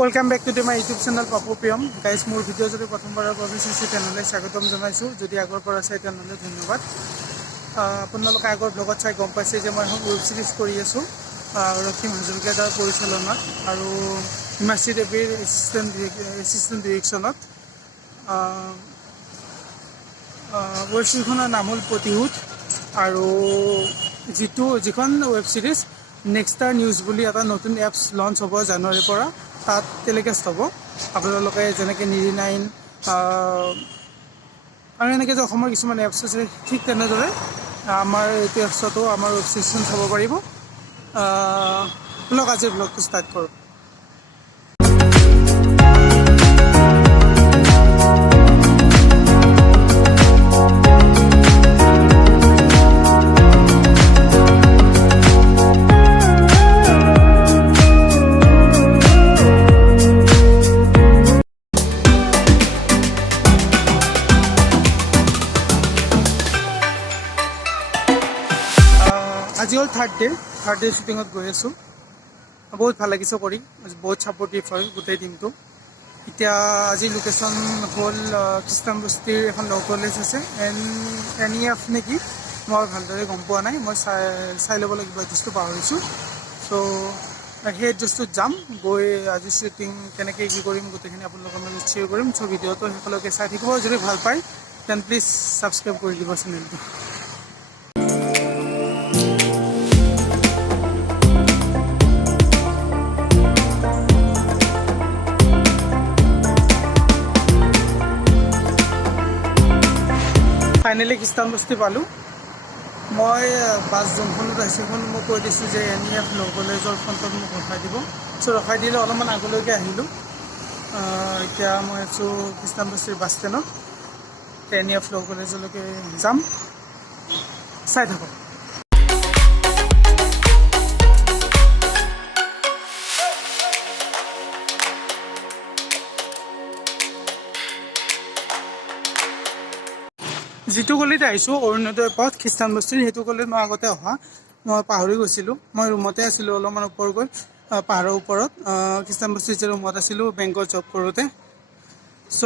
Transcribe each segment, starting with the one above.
Welcome back to my YouTube channel Papu Priyam. Guys, more videos যদি প্ৰথমবাৰৰ বাবে চাইছে তেনেহলে স্বাগতম জনাইছো যদি আগৰ পৰা চাই তেনেহলে ধন্যবাদ আপোনালোকে আগৰ ব্লগত চাই গম পাইছে যে মই এখন ওয়েব সিৰিজ কৰি আছো ৰক্তিম হাজৰিকাৰ পৰিচালনাত আৰু হিমাশ্ৰী দেৱীৰ এছিষ্টেণ্ট ডিৰেকশ্যনত ওয়েব সিৰিজখনৰ নাম হ'ল প্ৰতিশোধ আৰু যিখন ওয়েব সিৰিজ নেক্সটাৰ নিউজ বুলি এটা নতুন এপছ লঞ্চ হ'ব জানুৱাৰীৰ পৰা তাত টেলিকাষ্ট হ'ব আপোনালোকে যেনেকৈ নিৰি9 আৰু এনেকৈ যে অসমৰ কিছুমান এপছ আছে ঠিক তেনেদৰে আমাৰ এইটো এপছতো আমাৰ ওয়েব সিৰিজখন চাব পাৰিব ব্লগ আজিৰ ব্লগটো ষ্টাৰ্ট কৰোঁ আজি হ'ল থাৰ্ড ডে শ্বুটিঙত গৈ আছোঁ বহুত ভাল লাগিছে কৰি বহুত ছাপৰ্টিভ হয় গোটেই টিমটো এতিয়া আজি লোকেশ্যন হ'ল খ্ৰীষ্টানবস্তিৰ এখন ল' কলেজ আছে NEF নেকি মই ভালদৰে গম পোৱা নাই মই চাই ল'ব লাগিব এড্ৰেছটো পাহৰিছোঁ চ' সেই এড্ৰেছটোত যাম গৈ আজি শ্বুটিং কেনেকৈ কি কৰিম গোটেইখিনি আপোনালোকৰ লগত শ্বেয়াৰ কৰিম চ' ভিডিঅ'টো শেষলৈকে চাই থাকিব যদি ভাল পায় দেন প্লিজ ছাবস্ক্ৰাইব কৰি দিব চেনেলটো ফাইনেলি খ্ৰীষ্টানবস্তি পালোঁ মই বাছ যোনখনত আহিছোঁ সেইখন মই কৈ দিছোঁ যে NEF ল' কলেজৰ ফ্ৰণ্টত মোক ৰখাই দিব চ' ৰখাই দিলে অলপমান আগলৈকে আহিলোঁ এতিয়া মই আছোঁ খ্ৰীষ্টানবস্তিৰ বাছ ষ্টেণ্ডত NEF ল' কলেজলৈকে যাম চাই থাকক যিটো গলিত আহিছোঁ অৰুণোদয় পথ খ্ৰীষ্টানবস্তিৰ সেইটো গলিত মই আগতে অহা মই পাহৰি গৈছিলোঁ মই ৰুমতে আছিলোঁ অলপমান ওপৰ গৈ পাহাৰৰ ওপৰত খ্ৰীষ্টানবস্তিৰ যে ৰুমত আছিলোঁ বেংকত জব কৰোঁতে চ'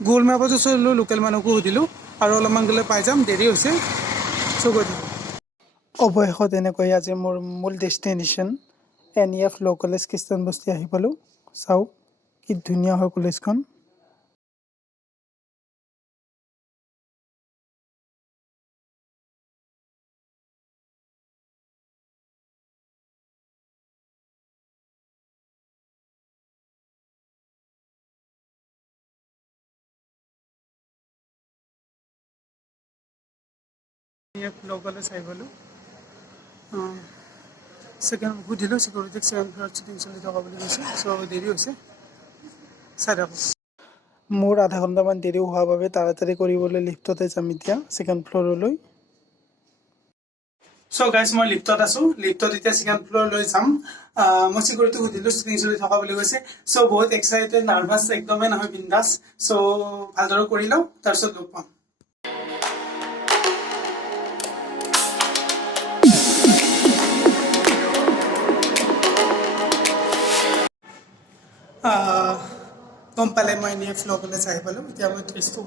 গুগল মেপতো চলিলোঁ লোকেল মানুহকো সুধিলোঁ আৰু অলপমান গ'লে পাই যাম দেৰি হৈছে চ' গৈ থাকোঁ অৱশেষত এনেকৈ আজি মোৰ মূল ডেষ্টিনেশ্যন NEF ল' কলেজ খ্ৰীষ্টানবস্তি আহি পালোঁ চাওক কি ধুনীয়া হয় কলেজখন ল' কলেজ আহি পালোঁ সুধিলোঁ চিকিউৰিটিক ছেকেণ্ড ফ্ল'ৰত শ্বুটিং চলি থকা বুলি কৈছে চ' দেৰি হৈছে চাই থাকক মোৰ আধা ঘণ্টামান দেৰি হোৱাৰ বাবে তাড়াতাড়ি কৰিবলৈ লিফ্টতে যাম এতিয়া ছেকেণ্ড ফ্ল'ৰলৈ চ' গাইজ মই লিফ্টত আছোঁ লিফ্টত এতিয়া ছেকেণ্ড ফ্ল'ৰলৈ যাম মই চিকিউৰিটিক সুধিলোঁ শ্বুটিং চলি থকা বুলি কৈছে চ' বহুত এক্সাইটেড নাৰ্ভাছ একদমেই নহয় বিন্দাছ চ' ভালদৰে কৰি লওঁ তাৰপিছত লগ পাম গম পালে মই NEF ল' কলেজ আহি পালোঁ এতিয়া মই টেষ্টটো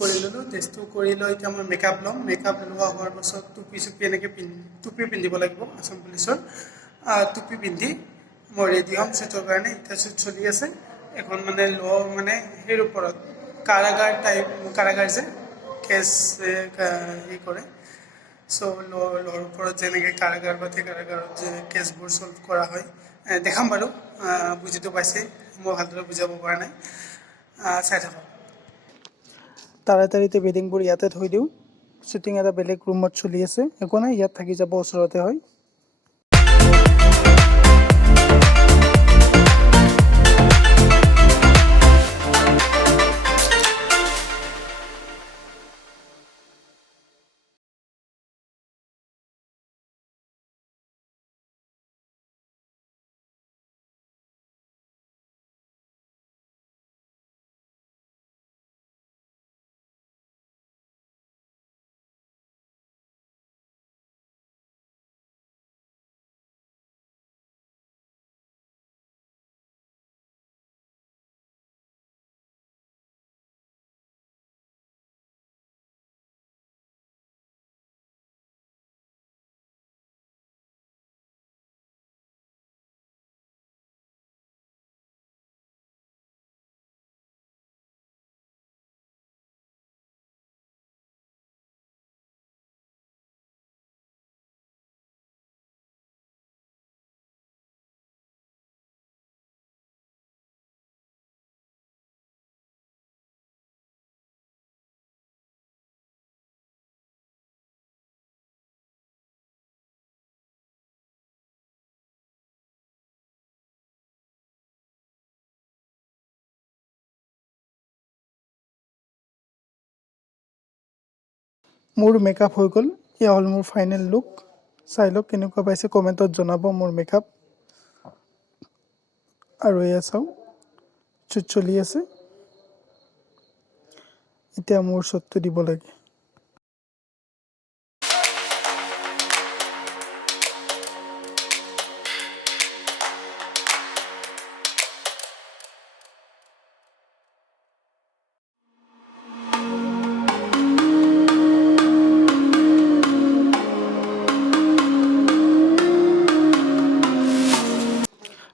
কৰি ল'লোঁ টেষ্টটো কৰি লৈ এতিয়া মই মেকআপ ল'ম মেকআপ লোৱা হোৱাৰ পাছত টুপি এনেকৈ টুপি পিন্ধিব লাগিব আছাম পুলিচৰ টুপি পিন্ধি মই ৰেডি হ'ম শ্বুটৰ কাৰণে এতিয়া শ্বুট চলি আছে এখন মানে মানে সেই ওপৰত কাৰাগাৰ যে কেছ হেৰি কৰে চ' ল'ৰ ওপৰত যেনেকৈ কাৰাগাৰ পাতে কাৰাগাৰত যে কেছবোৰ ছল্ভ কৰা হয় দেখাম বাৰু বুজিটো পাইছে মই ভালদৰে বুজাব পৰা নাই চাই থাকক তাড়াতাড়িতে বেডিংবোৰ ইয়াতে থৈ দিওঁ শ্বুটিং এটা বেলেগ ৰুমত চলি আছে একো নাই ইয়াত থাকি যাব ওচৰতে হয় মোৰ মেকআপ হৈ গ'ল। এয়া হ'ল মোৰ ফাইনেল লুক। চাই লওক কেনেকুৱা পাইছে, কমেণ্টত জনাব মোৰ মেকআপ। আৰু এয়া চাওঁ, শ্বুট চলি আছে। এতিয়া মোৰ শ্বটটো দিব লাগে।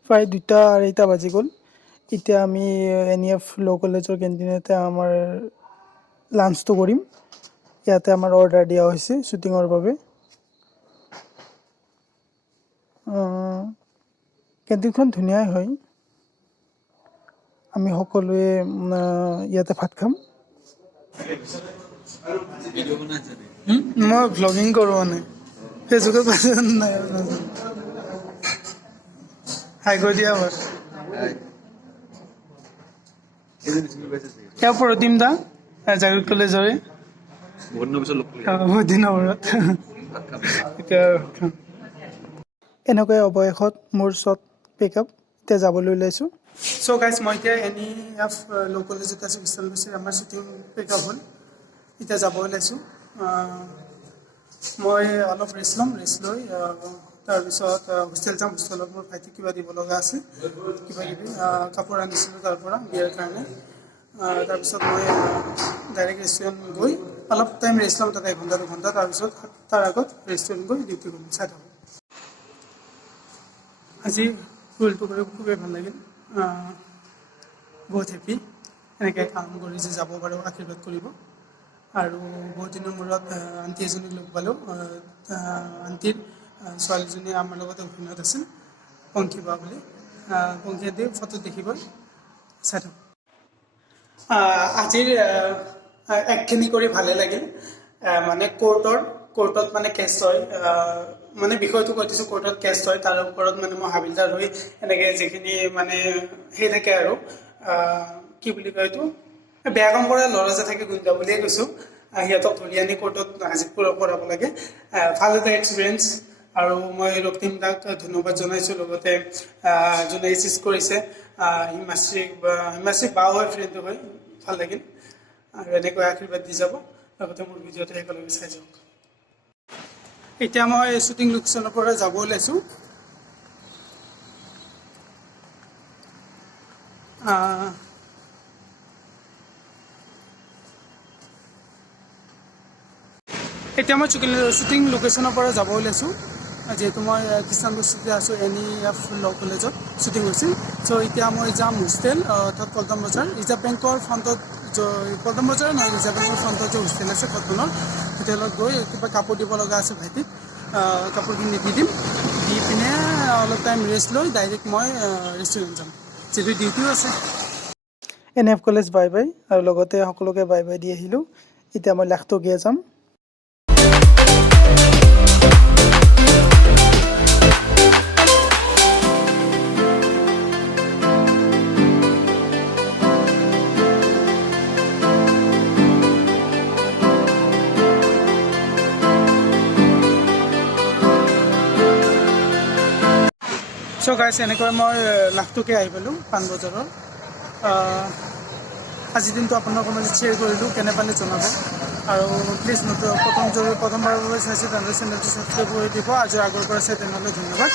প্ৰায় 2:30 বাজি গ'ল। এতিয়া আমি NEF ল' কলেজৰ কেণ্টিনতে আমাৰ লাঞ্চটো কৰিম। ইয়াতে আমাৰ অৰ্ডাৰ দিয়া হৈছে শ্বুটিঙৰ বাবে। কেণ্টিনখন ধুনীয়াই হয়। আমি সকলোৱে ইয়াতে ভাত খাম। মই ভ্লগিং কৰোঁ মানে ফেচবুকত নাই। হাই কৈ দিয়া বাৰু। সেয়া প্ৰতিম দা জাগৃত কলেজৰে। বহুত দিনৰ মূৰত এতিয়া এনেকৈ অৱশেষত মোৰ শ্বট পিকআপ এতিয়া যাবলৈ ওলাইছোঁ। চ' গাইজ, মই এতিয়া NEF ল' কলেজত আছোঁ। বিশাল বেছিৰ আমাৰ শ্বুটিং পিকআপ হ'ল। এতিয়া যাব ওলাইছোঁ। মই অলপ ৰেষ্ট লৈ তাৰপিছত হোষ্টেল যাম। হোষ্টেলত মোৰ ভাইটিক কিবা দিব লগা আছে, কিবা কিবি কাপোৰ আনিছিলোঁ তাৰ পৰা বিয়াৰ কাৰণে। তাৰপিছত মই ডাইৰেক্ট ৰেষ্টুৰেণ্ট গৈ অলপ টাইম ৰেষ্ট ল'ম, তাতে 1-2 ঘণ্টা। তাৰপিছত তাৰ আগত ৰেষ্টুৰেণ্ট গৈ ডিউটি কৰিম। চাই থাকোঁ। আজি ৰোলটো কৰি খুবেই ভাল লাগিল। বহুত হেপী এনেকৈ কাম কৰি যে যাব পাৰোঁ, আশীৰ্বাদ কৰিব। আৰু বহুত দিনৰ মূৰত আণ্টি এজনীক লগ পালোঁ। আণ্টিৰ ছোৱালীজনী আমাৰ লগতে অভিনয়ত আছিল, পংখী বা বুলি। পংখী আণ্টিৰ ফটোত দেখিবই। চাই থাকোঁ। আজিৰ একখিনি কৰি ভালে লাগিল। মানে কোৰ্টত মানে কেছ হয়, মানে বিষয়টো কৈ দিছোঁ, কোৰ্টত কেছ হয়। তাৰ ওপৰত মানে মই হাবিলদাৰ হৈ এনেকৈ যিখিনি মানে সেই থাকে আৰু কি বুলি কয় এইটো, বেয়া কাম কৰা ল'ৰা যে থাকে, গুণ্ডা বুলিয়ে কৈছোঁ, সিহঁতক ধৰি আনি কোৰ্টত হাজিৰ কৰাব লাগে। ভাল এটা এক্সপিৰিয়েঞ্চ। আৰু মই ৰক্তিম দাক ধন্যবাদ জনাইছোঁ। লগতে যোনে এচিষ্ট কৰিছে, হিমাশ্ৰী বাও হয়, ফ্ৰেণ্ডো হয়। ভাল লাগিল। আৰু এনেকৈ আশীৰ্বাদ দি যাব। লগতে মোৰ ভিডিঅ'টো একেলগে চাই যাওক। এতিয়া মই শ্বুটিং লোকেশ্যনৰ পৰা যাব ওলাইছোঁ। এতিয়া মই শ্বুটিং লোকেশ্যনৰ পৰা যাব ওলাইছোঁ। যিহেতু মই খ্ৰীষ্টান বস্তিতে আছোঁ, NEF ল' কলেজত শ্বুটিং হৈছিল। চ' এতিয়া মই যাম হোষ্টেল, অৰ্থাৎ পল্টন বজাৰ। ৰিজাৰ্ভ বেংকৰ ফ্ৰণ্টত, পল্টন বজাৰ নহয়, ৰিজাৰ্ভ বেংকৰ ফ্ৰণ্টত যে হোষ্টেল আছে কটনৰ, হোটেলত গৈ কিবা কাপোৰ দিব লগা আছে ভাইটিক। কাপোৰখিনি দি দিম। দি পিনে অলপ টাইম ৰেষ্ট লৈ ডাইৰেক্ট মই ৰেষ্টুৰেণ্ট যাম, যিহেতু ডিউটিও আছে। NEF college bye bye. আৰু লগতে সকলোকে বাই বাই দি আহিলোঁ। এতিয়া মই লাখটকীয়া যাম। চ' গাইছ, এনেকৈ মই লাখটকীয়া আহি পালোঁ পাণবজাৰৰ। আজিৰ দিনটো আপোনালোকৰ মাজত শ্বেয়াৰ কৰিলোঁ, কেনে পালে জনাব। আৰু প্লিজ প্ৰথমবাৰৰ বাবে চাইছে তেনেহ'লে চেনেলটো ছাবস্ক্ৰাইব কৰি দিব। আজি আগৰ পৰা চাই তেনেহ'লে ধন্যবাদ।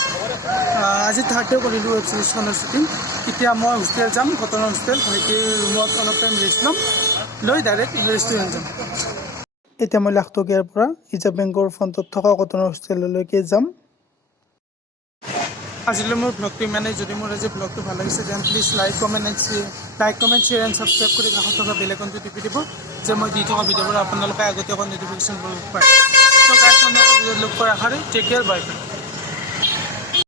আজি থাৰ্ডে কৰিলোঁ ৱেব ছিৰিজখনৰ শ্বুটিং। এতিয়া মই হোষ্টেল যাম, কটনৰ হোষ্টেল। ভাইটিৰ ৰুমত অলপ টাইম ৰেষ্ট ল'ম, লৈ ডাইৰেক্ট ৰেষ্টুৰেণ্ট যাম। এতিয়া মই লাখটকীয়াৰ পৰা ৰিজাৰ্ভ বেংকৰ ফ্ৰণ্টত থকা কটনৰ হোষ্টেললৈকে যাম। আজিলৈ মোৰ ব্লগটো ইমানেই। যদি মোৰ আজি ব্লগটো ভাল লাগিছে, then please like, comment, share and subscribe কৰি কাষত থকা বেল আইকনটো টিপি দিব, যে মই দি থকা ভিডিঅ'বোৰ আপোনালোকে আগতীয়াকৈ ন'টিফিকেশ্যন পায়। চ' গাইছ, মই ভিডিঅ'ত লগ কৰাৰ আশাৰে টেক কেয়াৰ, বাই বাই।